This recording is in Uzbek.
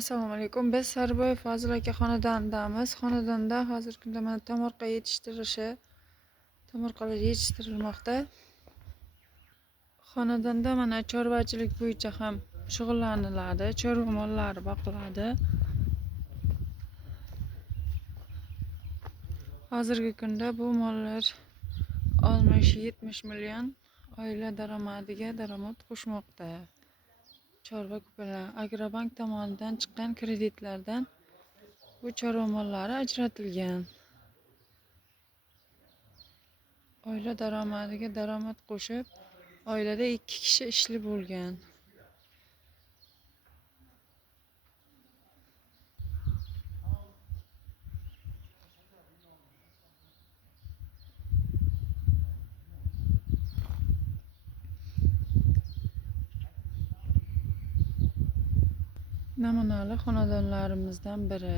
Assalomu alaykum. Biz Sarboyev Fazil aka xonadonidamiz. Xonadonda hozirgi kunda mana tomorqalar yetishtirilmoqda. Xonadonda mana chorvachilik bo'yicha ham shug'ullaniladi. Chorva mollari boqiladi. Hozirgi kunda bu mollar 60-70 million oila daromadiga daromad qo'shmoqda. Chorva bilan Agrobank tomonidan chiqqan kreditlardan bu chorva mollari ajratilgan. Oila daromadiga daromad qo'shib, oilada 2 kishi ishli bo'lgan. Namunali xonadonlarimizdan biri.